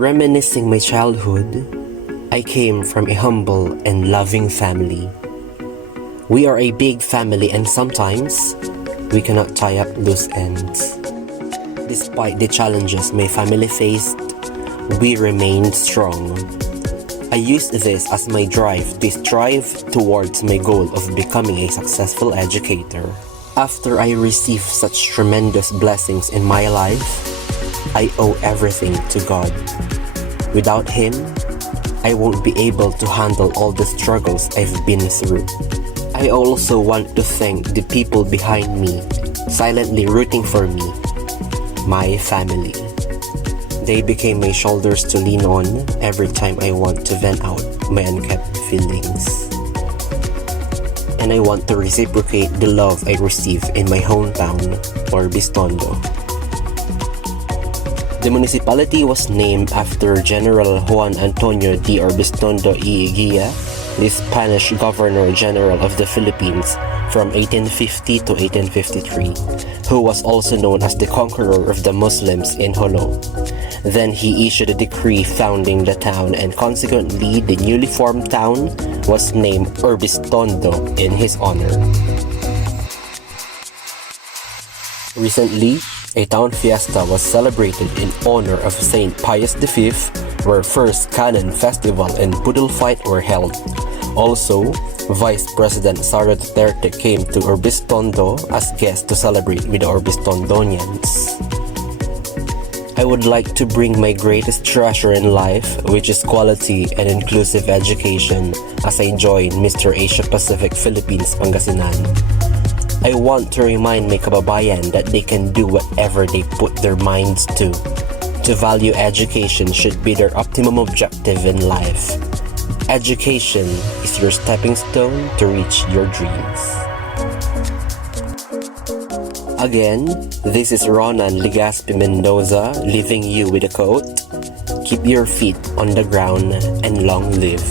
Reminiscing my childhood, I came from a humble and loving family. We are a big family and sometimes we cannot tie up loose ends. Despite the challenges my family faced, we remained strong. I used this as my drive to strive towards my goal of becoming a successful educator. After I received such tremendous blessings in my life, I owe everything to God. Without Him, I won't be able to handle all the struggles I've been through. I also want to thank the people behind me, silently rooting for me, my family. They became my shoulders to lean on every time I want to vent out my unkept feelings. And I want to reciprocate the love I receive in my hometown, Orbistondo. The municipality was named after General Juan Antonio de Orbistondo y Eguía, the Spanish Governor General of the Philippines from 1850 to 1853, who was also known as the conqueror of the Muslims in Jolo. Then he issued a decree founding the town, and consequently the newly formed town was named Orbistondo in his honor. Recently, a town fiesta was celebrated in honor of Saint Pius V, where first Canon Festival and Poodle Fight were held. Also, Vice President Sara Duterte came to Orbistondo as guest to celebrate with the Orbistondonians. I would like to bring my greatest treasure in life, which is quality and inclusive education, as I join Mr. Asia Pacific Philippines Pangasinan. I want to remind my kababayan that they can do whatever they put their minds to. To value education should be their optimum objective in life. Education is your stepping stone to reach your dreams. Again, this is Ronan Mendoza leaving you with a quote: keep your feet on the ground and long live